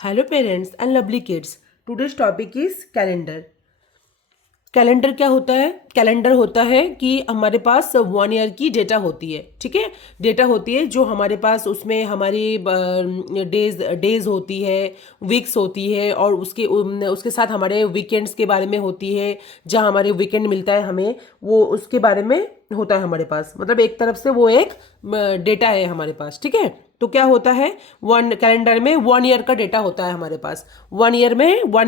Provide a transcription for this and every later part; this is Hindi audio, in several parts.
Hello parents and lovely kids. Today's topic is calendar. Calendar क्या होता है? कैलेंडर होता है कि हमारे पास 1 ईयर की डेटा होती है, ठीक है। डेटा होती है जो हमारे पास, उसमें हमारी डेज होती है, वीक्स होती है, और उसके साथ हमारे वीकेंड्स के बारे में होती है। जहाँ हमारे वीकेंड मिलता है हमें, वो उसके बारे में होता है हमारे पास। मतलब एक तरफ से वो एक डेटा है हमारे पास, ठीक है। तो क्या होता है, कैलेंडर में 1 ईयर का डेटा होता है हमारे पास। 1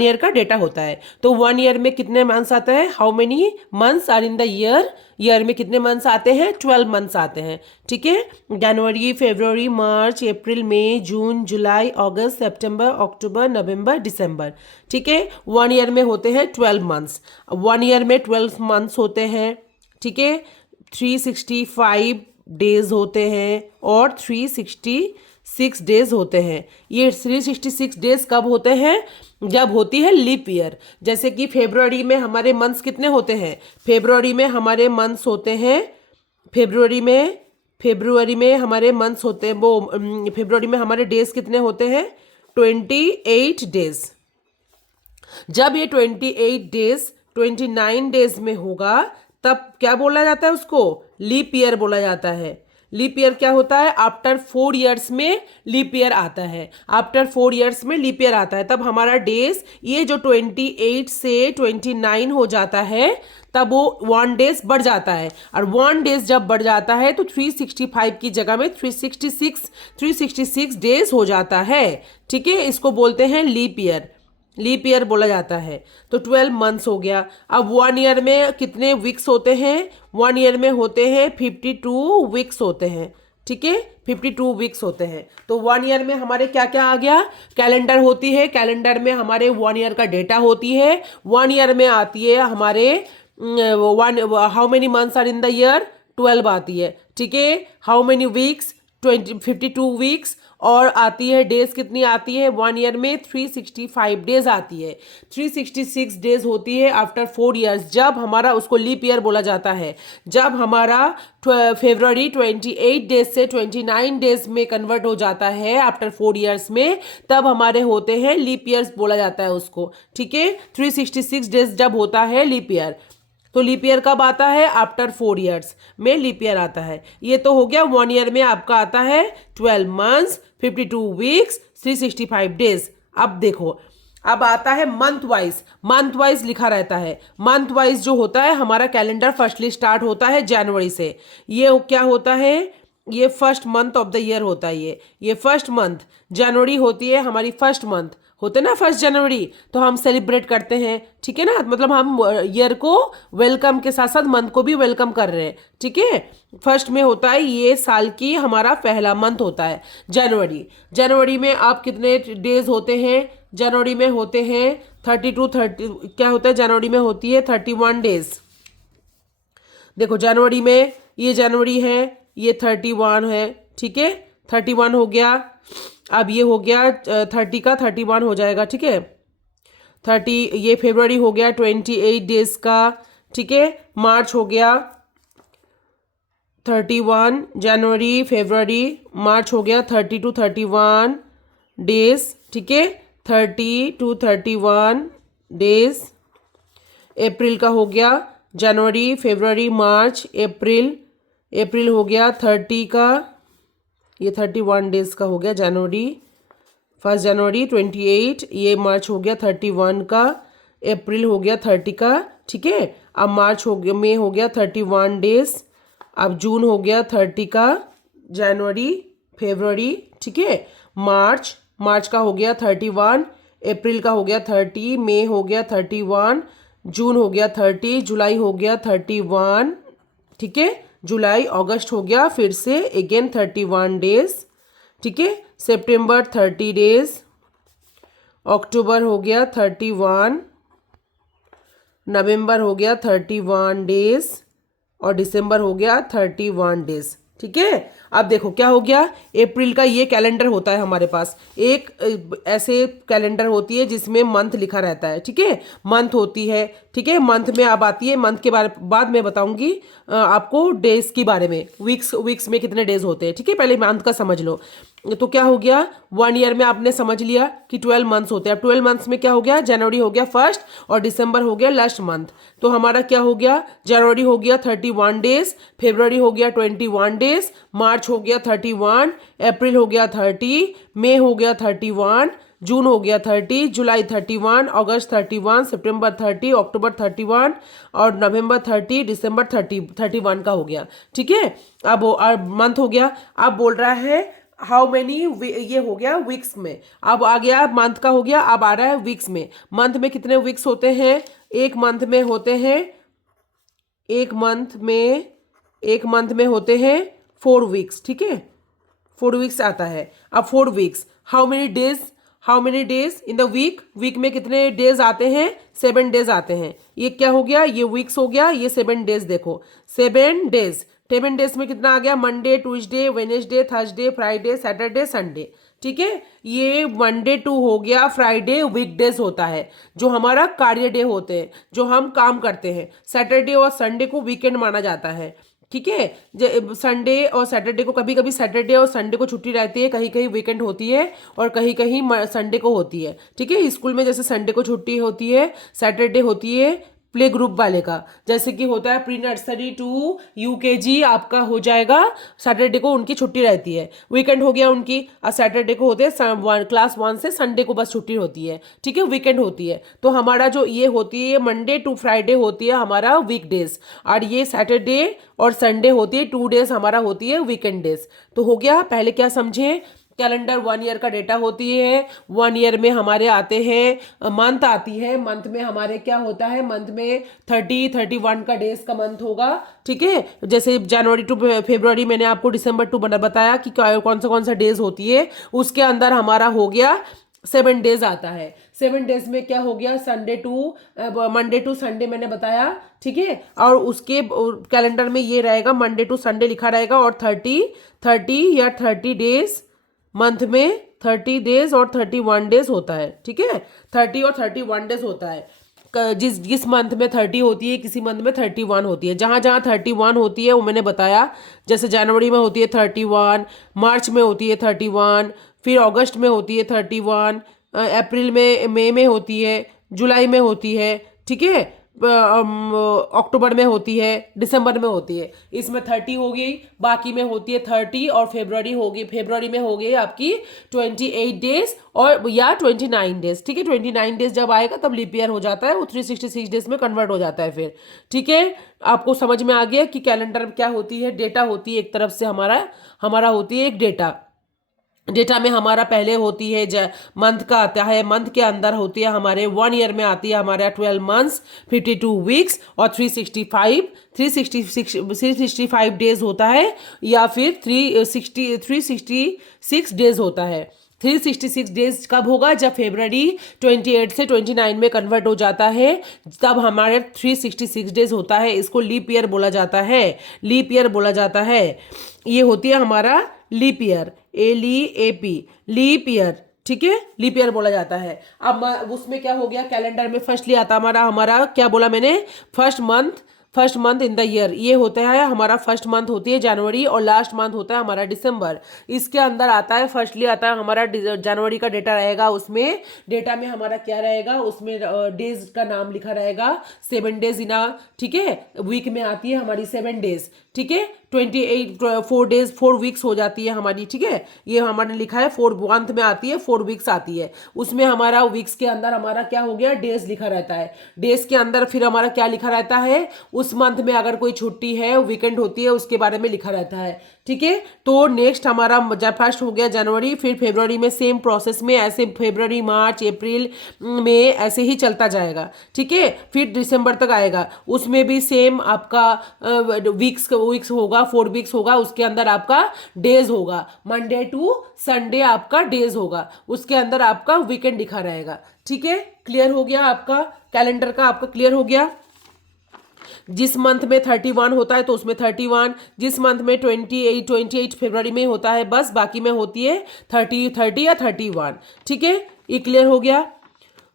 ईयर का डेटा होता है। तो 1 ईयर में कितने मंथ्स आते हैं? How many months are in the year? Year में कितने मंथ्स आते हैं? 12 मंथ्स आते हैं, ठीक है। जनवरी, फरवरी, मार्च, अप्रैल, मई, जून, जुलाई, अगस्त, सितंबर, अक्टूबर, नवंबर, दिसंबर, ठीक है। 1 ईयर में होते हैं 12 मंथ्स। 1 ईयर में 12 मंथ्स होते हैं, ठीक है। 365 डेज होते हैं और 366 डेज होते हैं। ये 366 डेज कब होते हैं? जब होती है लीप ईयर। जैसे कि फरवरी में हमारे मंथ्स कितने होते हैं? फरवरी में हमारे मंथ्स होते हैं, फरवरी में हमारे मंथ्स होते हैं, वो फरवरी में हमारे डेज कितने होते हैं? 28 डेज। जब ये 28 डेज 29 डेज में होगा, तब क्या बोला जाता है? उसको लीप ईयर बोला जाता है। लीप ईयर क्या होता है? आफ्टर 4 ईयर्स में लीप ईयर आता है। आफ्टर 4 ईयर्स में लीप ईयर आता है, तब हमारा डेज, ये जो 28 से 29 हो जाता है, तब वो 1 डेज बढ़ जाता है। और 1 डेज जब बढ़ जाता है तो 365 की जगह में 366 डेज हो जाता है, ठीक है। इसको बोलते हैं लीप ईयर। लीप ईयर बोला जाता है। तो 12 मंथ्स हो गया। अब 1 ईयर में कितने वीक्स होते हैं? 1 ईयर में होते हैं 52 वीक्स होते हैं, ठीक है। 52 वीक्स होते हैं। तो 1 ईयर में हमारे क्या क्या आ गया? कैलेंडर होती है। कैलेंडर में हमारे 1 ईयर का डेटा होती है। 1 ईयर में आती है हमारे how many months are in the year? 12 आती है, ठीक है। How many weeks? 52 वीक्स। और आती है डेज कितनी आती है 1 ईयर में? 365 डेज आती है। 366 डेज होती है आफ्टर 4 ईयर्स, जब हमारा, उसको लीप ईयर बोला जाता है। जब हमारा फरवरी 28 डेज से 29 डेज में कन्वर्ट हो जाता है आफ्टर 4 ईयर्स में, तब हमारे होते हैं लीप ईयर्स बोला जाता है उसको, ठीक है। 366 डेज जब होता है लीप ईयर। तो लीप ईयर कब आता है? आफ्टर 4 ईयर्स में लीप ईयर आता है। ये तो हो गया 1 ईयर में आपका आता है 12 मंथ्स, 52 वीक्स, 365 डेज। अब देखो, अब आता है मंथ वाइज। मंथ वाइज लिखा रहता है। मंथ वाइज जो होता है हमारा कैलेंडर फर्स्टली स्टार्ट होता है जनवरी से। ये क्या होता है? ये first month of the year होता है। ये फर्स्ट मंथ जनवरी होती है हमारी। फर्स्ट मंथ होते ना 1 जनवरी, तो हम सेलिब्रेट करते हैं, ठीक है ना। मतलब हम ईयर को वेलकम के साथ साथ मंथ को भी वेलकम कर रहे हैं, ठीक है। फर्स्ट में होता है, ये साल की हमारा पहला मंथ होता है जनवरी। जनवरी में आप कितने डेज होते हैं? जनवरी में होते हैं 30 क्या होता है? जनवरी में होती है 31 डेज। देखो जनवरी में, ये जनवरी है, ये 31 है, ठीक है। 31 हो गया। अब ये हो गया 30 का 31 हो जाएगा, ठीक है। 30, ये फरवरी हो गया 28 डेज का, ठीक है। मार्च हो गया 31, जनवरी, फरवरी, मार्च हो गया 30 to 31 डेज, ठीक है। 30 to 31 डेज। अप्रैल का हो गया जनवरी, फरवरी, मार्च, अप्रैल। अप्रैल हो गया 30 का, ये 31 डेज का हो गया जनवरी। 1 जनवरी 28, ये मार्च हो गया 31 का। अप्रैल हो गया 30 का, ठीक है। अब मार्च हो गया, मई हो गया 31 डेज। अब जून हो गया 30 का। जनवरी, फरवरी, ठीक है। मार्च का हो गया 31। अप्रैल का हो गया 30। मई हो गया 31। जून हो गया 30। जुलाई हो गया 31, ठीक है। जुलाई, अगस्त हो गया फिर से अगेन 31 डेज, ठीक है। सितंबर 30 डेज। अक्टूबर हो गया 31। नवंबर हो गया 31 डेज। और दिसंबर हो गया 31 डेज, ठीक है। अब देखो क्या हो गया। अप्रैल का ये कैलेंडर होता है हमारे पास। एक ऐसे कैलेंडर होती है जिसमें मंथ लिखा रहता है, ठीक है। मंथ होती है, ठीक है। मंथ में अब आती है, मंथ के बारे बाद में बताऊंगी आपको डेज के बारे में। वीक्स में कितने डेज होते हैं, ठीक है। पहले मंथ का समझ लो। तो क्या हो गया, 1 ईयर में आपने समझ लिया कि 12 मंथ्स होते हैं। अब 12 मंथ्स में क्या हो गया, जनवरी हो गया फर्स्ट और दिसंबर हो गया लास्ट मंथ। तो हमारा क्या हो गया, जनवरी हो गया 31 डेज, फरवरी हो गया 21 डेज, मार्च हो गया 31, अप्रैल हो गया 30, मई हो गया 31, जून हो गया 30, जुलाई 31, अगस्त 31, सितंबर 30, अक्टूबर 31 और नवंबर 30, दिसंबर 31 का हो गया। ठीक है, अब मंथ हो गया। अब बोल रहा है हाउ मेनी, ये हो गया वीक्स में। अब आ गया मंथ का हो गया, अब आ रहा है वीक्स में। मंथ में कितने वीक्स होते हैं, एक मंथ में होते हैं, एक मंथ में होते हैं 4 वीक्स। ठीक है, 4 वीक्स आता है। अब 4 weeks, how many days in the week में कितने डेज आते हैं, 7 डेज आते हैं। ये क्या हो गया, ये वीक्स हो गया, ये 7 डेज देखो, 7 डेज में कितना आ गया, Monday, Tuesday, Wednesday, Thursday, Friday, Saturday, Sunday. ठीक है, ये मंडे टू हो गया फ्राइडे वीकडेज होता है, जो हमारा कार्य डे होते हैं, जो हम काम करते हैं। सैटरडे और संडे को वीकेंड माना जाता है। ठीक है, संडे और सैटरडे को, कभी कभी सैटरडे और संडे को छुट्टी रहती है, कहीं कहीं वीकेंड होती है और कहीं कहीं संडे को होती है। ठीक है, स्कूल में जैसे संडे को छुट्टी होती है, सैटरडे होती है प्ले ग्रुप वाले का, जैसे कि होता है प्री नर्सरी टू यूकेजी आपका हो जाएगा, सैटरडे को उनकी छुट्टी रहती है, वीकेंड हो गया उनकी। और सैटरडे को होते हैं क्लास 1 से संडे को बस छुट्टी होती है। ठीक है, वीकेंड होती है। तो हमारा जो ये होती है मंडे टू फ्राइडे होती है हमारा वीकडेज, और ये सैटरडे और संडे होती है 2 डेज हमारा होती है वीकेंड डेज। तो हो गया, पहले क्या समझे, कैलेंडर 1 ईयर का डेटा होती है। 1 ईयर में हमारे आते हैं मंथ आती है, मंथ में हमारे क्या होता है, मंथ में 31 का डेज का मंथ होगा। ठीक है, जैसे जनवरी टू फरवरी मैंने आपको दिसंबर टू बताया कि कौन सा डेज होती है, उसके अंदर हमारा हो गया 7 डेज आता है। 7 डेज में क्या हो गया, मंडे टू संडे मैंने बताया। ठीक है, और उसके कैलेंडर में ये रहेगा, मंडे टू संडे लिखा रहेगा, और 30 डेज मंथ में 30 डेज और 31 डेज होता है। ठीक है, 30 और 31 डेज होता है। जिस मंथ में 30 होती है, किसी मंथ में 31 होती है। जहाँ जहाँ 31 होती है वो मैंने बताया, जैसे जनवरी में होती है 31, मार्च में होती है 31, फिर अगस्त में होती है 31, अप्रैल में, मई में होती है, जुलाई में होती है। ठीक है, अक्टूबर में होती है, दिसंबर में होती है। इसमें 30 हो गई, बाकी में होती है 30, और फेब्रुवरी में हो गई आपकी 28 डेज और या 29 डेज। ठीक है, 29 डेज जब आएगा तब लीप ईयर हो जाता है, वो 366 डेज में कन्वर्ट हो जाता है फिर। ठीक है, आपको समझ में आ गया कि कैलेंडर क्या होती है, डेटा होती है एक तरफ से, हमारा होती है एक डेटा में हमारा पहले होती है मंथ का आता है, मंथ के अंदर होती है हमारे 1 ईयर में आती है हमारे 12 मंथ्स, 52 वीक्स और 365 डेज होता है, या फिर 366 डेज होता है। 366 डेज कब होगा, जब फरवरी 28 से 29 में कन्वर्ट हो जाता है, तब हमारे 366 डेज होता है। इसको लीप ईयर बोला जाता है, ये होती है हमारा leap year, LEAP, leap year. ठीक है, लीप ईयर बोला जाता है। अब उसमें क्या हो गया, कैलेंडर में फर्स्टली आता हमारा क्या बोला मैंने, first month in the year, ये होता है हमारा फर्स्ट मंथ होती है जनवरी, और लास्ट मंथ होता है हमारा दिसंबर। इसके अंदर आता है, फर्स्टली आता है हमारा जनवरी का डेटा रहेगा, उसमें डेटा में हमारा क्या रहेगा, उसमें डेज का नाम लिखा रहेगा, 7 डेज इन अ, ठीक है, वीक में आती है हमारी 7 डेज। ठीक है, 4 वीक्स हो जाती है हमारी। ठीक है, ये हमारे लिखा है 4 मंथ में आती है, 4 वीक्स आती है। उसमें हमारा वीक्स के अंदर हमारा क्या हो गया, डेज लिखा रहता है। डेज के अंदर फिर हमारा क्या लिखा रहता है, उस मंथ में अगर कोई छुट्टी है, वीकेंड होती है, उसके बारे में लिखा रहता है। ठीक है, तो नेक्स्ट हमारा जब फर्स्ट हो गया जनवरी, फिर फरवरी में सेम प्रोसेस में ऐसे फरवरी, मार्च, अप्रैल में ऐसे ही चलता जाएगा। ठीक है, फिर दिसंबर तक आएगा, उसमें भी सेम आपका वीक्स होगा, 4 वीक्स होगा, उसके अंदर आपका डेज होगा, मंडे टू संडे आपका डेज होगा, उसके अंदर आपका वीकेंड लिखा रहेगा। ठीक है, क्लियर हो गया, आपका कैलेंडर का आपका क्लियर हो गया। जिस मंथ में 31 होता है तो उसमें 31, जिस मंथ में 28 फरवरी में होता है बस, बाकी में होती है 30 या 31। ठीक है, ये क्लियर हो गया।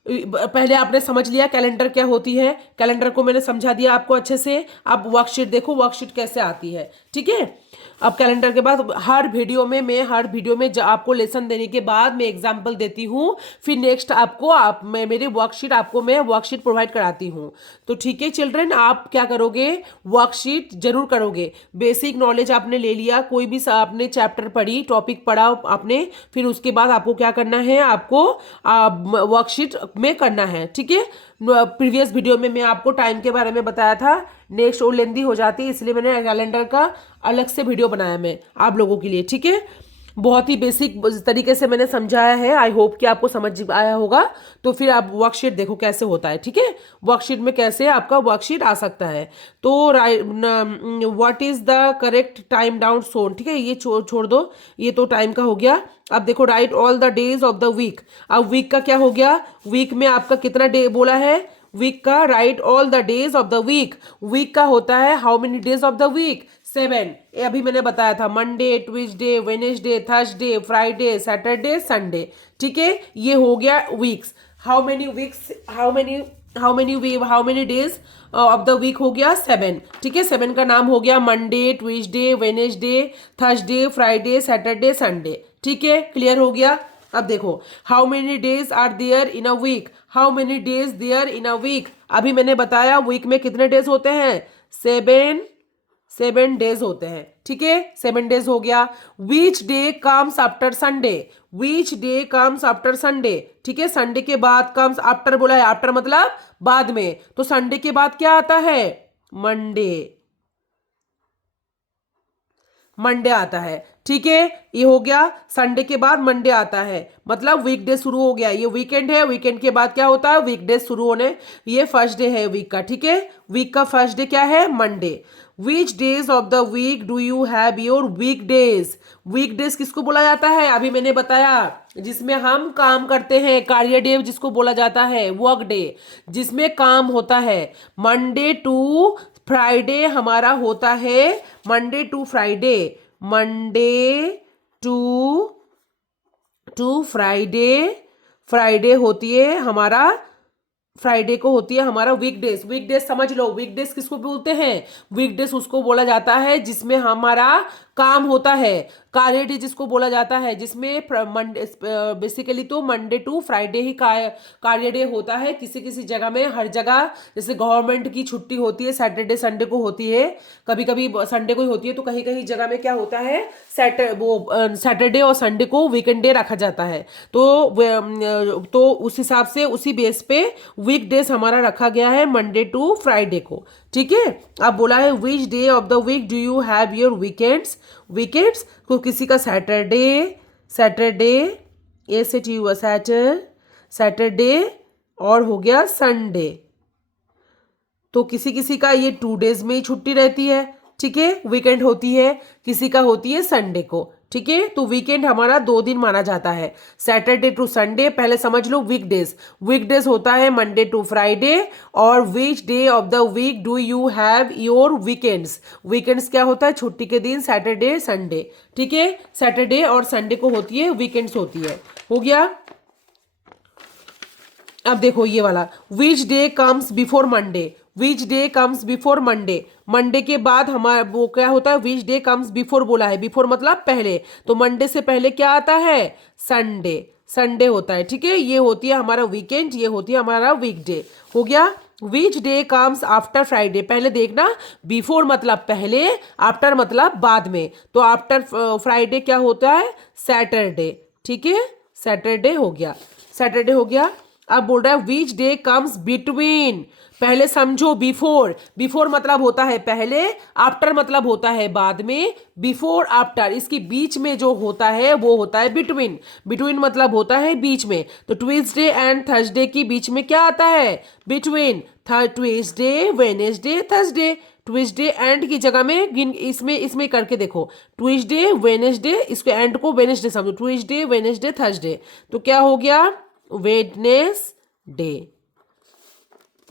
पहले आपने समझ लिया कैलेंडर क्या होती है, कैलेंडर को मैंने समझा दिया आपको अच्छे से। अब वर्कशीट देखो, वर्कशीट कैसे आती है। ठीक ठीक है। अब कैलेंडर के बाद हर वीडियो में आपको लेसन देने के बाद मैं एग्जाम्पल देती हूँ, फिर नेक्स्ट मैं मेरी वर्कशीट प्रोवाइड कराती हूँ। तो ठीक है चिल्ड्रन, आप क्या करोगे, वर्कशीट जरूर करोगे। बेसिक नॉलेज आपने ले लिया, कोई भी आपने चैप्टर पढ़ी, टॉपिक पढ़ा आपने, फिर उसके बाद आपको क्या करना है, आपको वर्कशीट में करना है। ठीक है, प्रीवियस वीडियो में मैं आपको टाइम के बारे में बताया था, नेक्स्ट वो लेंदी हो जाती है, इसलिए मैंने कैलेंडर का अलग से वीडियो बनाया मैं आप लोगों के लिए। ठीक है, बहुत ही बेसिक तरीके से मैंने समझाया है, आई होप कि आपको समझ आया होगा। तो फिर आप वर्कशीट देखो कैसे होता है। ठीक है, वर्कशीट में कैसे आपका वर्कशीट आ सकता है। तो what is the correct time down son, ठीक है, ये छोड़ दो, ये तो टाइम का हो गया। अब देखो, write all the days of the week. अब वीक का क्या हो गया, वीक में आपका कितना डे बोला है, वीक का write all the days of the week. Week का होता है how many days of the week, 7। ये अभी मैंने बताया था, Monday, Tuesday, Wednesday, Thursday, Friday, Saturday, Sunday. ठीक है, ये हो गया weeks. How many weeks, how many days of the week हो गया, 7। ठीक है, 7 का नाम हो गया Monday, Tuesday, Wednesday, Thursday, Friday, Saturday, Sunday. ठीक है, क्लियर हो गया। अब देखो, how many days are there in a week, how many days there in a week. अभी मैंने बताया वीक में कितने डेज होते हैं, 7 डेज होते हैं। ठीक है, 7 डेज हो गया। Which day comes after Sunday, which day comes after Sunday. ठीक है, संडे के बाद कम्स आफ्टर बोला है, आफ्टर मतलब बाद में, तो संडे के बाद क्या आता है, मंडे, मंडे आता है। ठीक है, ये हो गया, संडे के बाद मंडे आता है, मतलब वीकडे शुरू हो गया। ये वीकेंड है, वीकेंड के बाद क्या होता है, वीकडे शुरू होने, ये फर्स्ट डे है वीक का। ठीक है, वीक का फर्स्ट डे क्या है, Monday. Which days of the week do you have your weekdays, weekdays किसको बोला जाता है, अभी मैंने बताया, जिसमें हम काम करते हैं, कार्य डे जिसको बोला जाता है, वर्क डे जिसमें काम होता है। मंडे टू फ्राइडे हमारा होता है, Monday to Friday, Monday to Friday, Friday होती है हमारा, फ्राइडे को होती है हमारा वीकडेज। वीकडेज समझ लो, वीकडेज किसको बोलते हैं, वीकडेज उसको बोला जाता है जिसमें हमारा काम होता है। कार्य डे जिसको बोला जाता है, जिसमें मंडे, बेसिकली तो मंडे टू फ्राइडे ही कार्य डे होता है। किसी किसी जगह में, हर जगह जैसे गवर्नमेंट की छुट्टी होती है, सैटरडे संडे को होती है, कभी कभी संडे को ही होती है, तो कहीं कहीं जगह में क्या होता है, सैटरडे और संडे को वीकेंड डे रखा जाता है। तो उस हिसाब से, उसी बेस पे वीकडेज हमारा रखा गया है मंडे टू फ्राइडे को। ठीक है, अब बोला है which day of the week do you have your weekends, weekends तो किसी का सैटरडे ए से टी हुआ, सैटरडे और हो गया संडे। तो किसी किसी का ये 2 डेज में ही छुट्टी रहती है। ठीक है, वीकेंड होती है, किसी का होती है संडे को। ठीक है, तो वीकेंड हमारा 2 दिन माना जाता है, सैटरडे टू संडे। पहले समझ लो वीकडेज, वीकडेज होता है मंडे टू फ्राइडे। और which day of the week do you have your weekends, weekends क्या होता है, छुट्टी के दिन, सैटरडे संडे। ठीक है, सैटरडे और संडे को होती है, वीकेंड्स होती है। हो गया। अब देखो ये वाला, which day comes before Monday, which day comes before Monday, Monday के बाद हमारा वो क्या होता है, विच डे कम्स बिफोर बोला है, बिफोर मतलब पहले, तो मंडे से पहले क्या आता है, संडे, संडे होता है। ठीक है, ये होती है हमारा वीकेंड, ये होती है हमारा वीकडे। हो गया। Which day comes after Friday, पहले देखना, बिफोर मतलब पहले, आफ्टर मतलब बाद में, तो आफ्टर फ्राइडे क्या होता है, सैटरडे। ठीक है, सैटरडे हो गया, सैटरडे हो गया। अब बोल रहा है विच डे कम्स बिटवीन, पहले समझो, बिफोर, बिफोर मतलब होता है पहले, आफ्टर मतलब होता है बाद में, बिफोर आफ्टर इसकी बीच में जो होता है वो होता है बिटवीन, बिटवीन मतलब होता है बीच में। तो ट्यूसडे एंड थर्सडे की बीच में क्या आता है, between, Tuesday, Wednesday, Thursday, Tuesday and की जगह में गिन, इसमें करके देखो, ट्यूसडे वेडनेसडे, इसके एंड को वेडनेसडे समझो, ट्यूसडे वेडनेसडे थर्सडे, तो क्या हो गया, वेडनेसडे।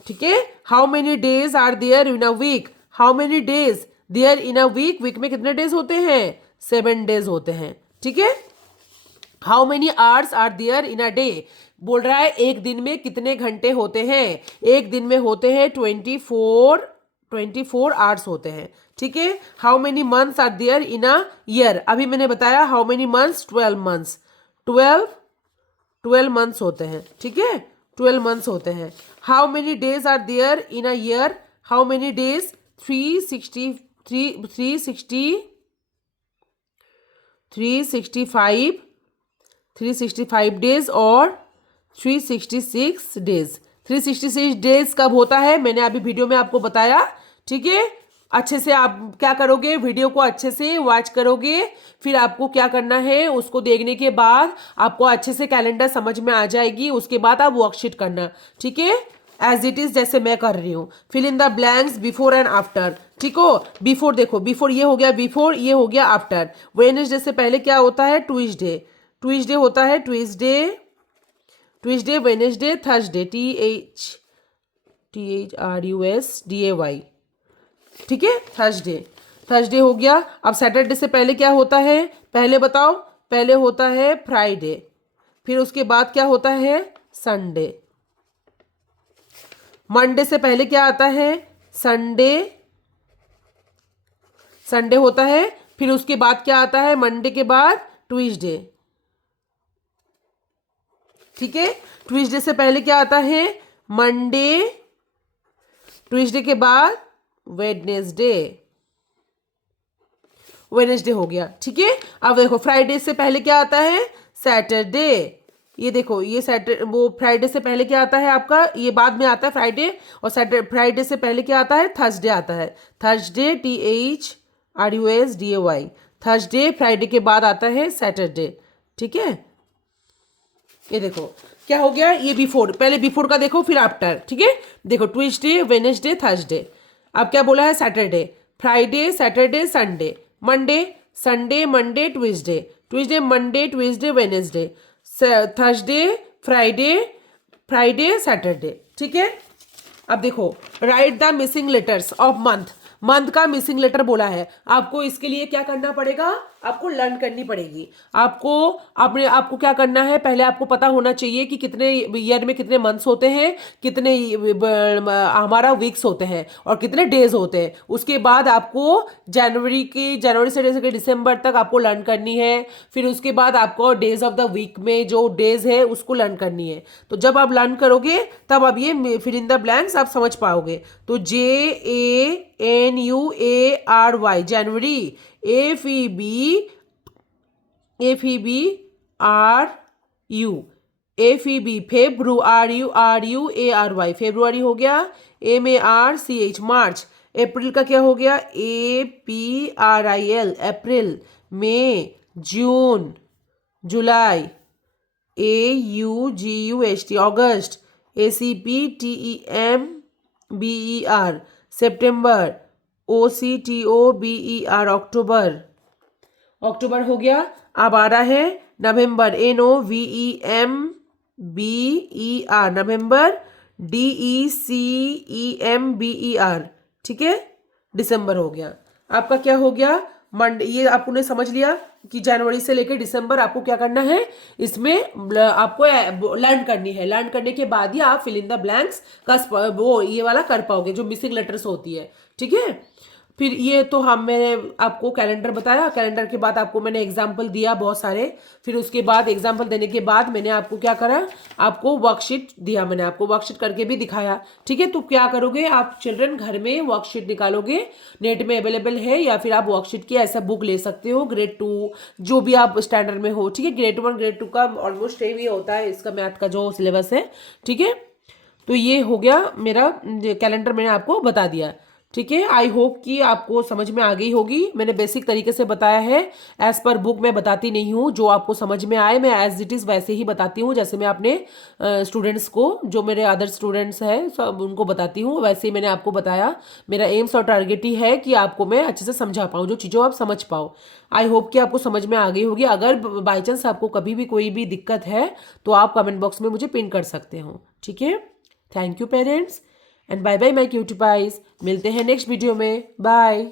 ठीक है, how many days are there in a week, how many days there in a week, week में कितने डेज होते हैं, 7 डेज होते हैं। ठीक है, how many hours are there in a day, बोल रहा है एक दिन में कितने घंटे होते हैं, एक दिन में होते हैं 24 24 आवर्स होते हैं, ठीक है। How many months are there in a year, अभी मैंने बताया how many months, 12 months, 12 months होते हैं, ठीक है, 12 मंथ्स होते हैं। How many days are there in a year, how many days, 365 days और 366 डेज। 366 डेज कब होता है मैंने अभी वीडियो में आपको बताया, ठीक है। अच्छे से आप क्या करोगे, वीडियो को अच्छे से वॉच करोगे, फिर आपको क्या करना है, उसको देखने के बाद आपको अच्छे से कैलेंडर समझ में आ जाएगी, उसके बाद आप वर्कशीट करना, ठीक है, एज इट इज जैसे मैं कर रही हूँ। Fill in the blanks before and after, ठीक हो। बिफोर देखो, बिफोर ये हो गया, बिफोर ये हो गया, आफ्टर। वेडनेसडे से पहले क्या होता है, ट्यूसडे, ट्यूसडे होता है, ट्यूसडे, वेडनेसडे, थर्सडे, THRUSDAY, ठीक है, थर्सडे, थर्सडे हो गया। अब सैटरडे से पहले क्या होता है, पहले बताओ, पहले होता है फ्राइडे, फिर उसके बाद क्या होता है, संडे। मंडे से पहले क्या आता है, संडे, संडे होता है, फिर उसके बाद क्या आता है, मंडे के बाद ट्यूसडे, ठीक है। ट्यूसडे से पहले क्या आता है, मंडे, ट्यूसडे के बाद वेडनेसडे, वेडनेसडे हो गया, ठीक है। अब देखो फ्राइडे से पहले क्या आता है, सैटरडे, ये देखो ये सैटरडे, वो फ्राइडे से पहले क्या आता है आपका, ये बाद में आता है फ्राइडे, और सैटरडे, फ्राइडे से पहले क्या आता है, थर्सडे आता है, थर्सडे, THRUSDAY, थर्सडे। फ्राइडे के बाद आता है सैटरडे, ठीक है। ये देखो क्या हो गया, ये बिफोर, पहले बिफोर का देखो फिर आफ्टर, ठीक है। देखो ट्यूसडे, वेडनेसडे, थर्सडे। अब क्या बोला है, Saturday, Friday, Saturday, Sunday, Monday, Sunday, Monday, Tuesday, Tuesday, Monday, Tuesday, Wednesday, Thursday, Friday, Friday, Saturday, ठीक है। अब देखो, right the missing letters of month, month का मिसिंग लेटर बोला है आपको। इसके लिए क्या करना पड़ेगा, आपको लर्न करनी पड़ेगी। आपको क्या करना है, पहले आपको पता होना चाहिए कि कितने ईयर में कितने मंथ्स होते हैं, कितने हमारा वीक्स होते हैं और कितने डेज होते हैं। उसके बाद आपको जनवरी से लेकर दिसंबर तक आपको लर्न करनी है। फिर उसके बाद आपको डेज ऑफ द वीक में जो डेज है उसको लर्न करनी है। तो जब आप लर्न करोगे तब अब ये फिल इन द ब्लैंक्स आप समझ पाओगे। तो JANUARY जनवरी, FEB फेब्रुआरी हो गया, MARCH मार्च। अप्रैल का क्या हो गया, APRIL अप्रैल। मई, जून, जुलाई, AUGUST अगस्त। SEPTEMBER सितंबर, OCTOBER अक्टूबर, अक्टूबर हो गया। अब आ रहा है नवंबर, NOVEMBER नवंबर, DECEMBER, ठीक है, दिसंबर हो गया। आपका क्या हो गया, मंडे। ये आपने समझ लिया कि जनवरी से लेकर दिसंबर आपको क्या करना है, इसमें आपको लर्न करनी है। लर्न करने के बाद ही आप फिल इन द ब्लैंक्स का वो ये वाला कर पाओगे जो मिसिंग लेटर्स होती है, ठीक है। फिर ये तो मैंने आपको कैलेंडर बताया, कैलेंडर के बाद आपको मैंने एग्जाम्पल दिया बहुत सारे। फिर उसके बाद एग्जाम्पल देने के बाद मैंने आपको क्या करा, आपको वर्कशीट दिया, मैंने आपको वर्कशीट करके भी दिखाया, ठीक है। तो क्या करोगे आप चिल्ड्रन, घर में वर्कशीट निकालोगे, नेट में अवेलेबल है, या फिर आप वर्कशीट की ऐसा बुक ले सकते हो, ग्रेड 2 जो भी आप स्टैंडर्ड में हो, ठीक है। ग्रेड 1 ग्रेड 2 का ऑलमोस्ट सेम ही होता है इसका मैथ का जो सिलेबस है, ठीक है। तो ये हो गया मेरा कैलेंडर, मैंने आपको बता दिया, ठीक है। आई होप कि आपको समझ में आ गई होगी। मैंने बेसिक तरीके से बताया है, एज पर बुक मैं बताती नहीं हूँ। जो आपको समझ में आए मैं एज इट इज़ वैसे ही बताती हूँ, जैसे मैं अपने स्टूडेंट्स को, जो मेरे अदर स्टूडेंट्स हैं सब उनको बताती हूँ, वैसे ही मैंने आपको बताया। मेरा एम्स और टारगेट ही है कि आपको मैं अच्छे से समझा पाऊँ, जो चीज़ों आप समझ पाओ। आई होप कि आपको समझ में आ गई होगी। अगर बाई चांस आपको कभी भी कोई भी दिक्कत है तो आप कमेंट बॉक्स में मुझे पिन कर सकते हो, ठीक है। Thank you parents and bye bye my cutie pies. मिलते हैं नेक्स्ट वीडियो में, बाय।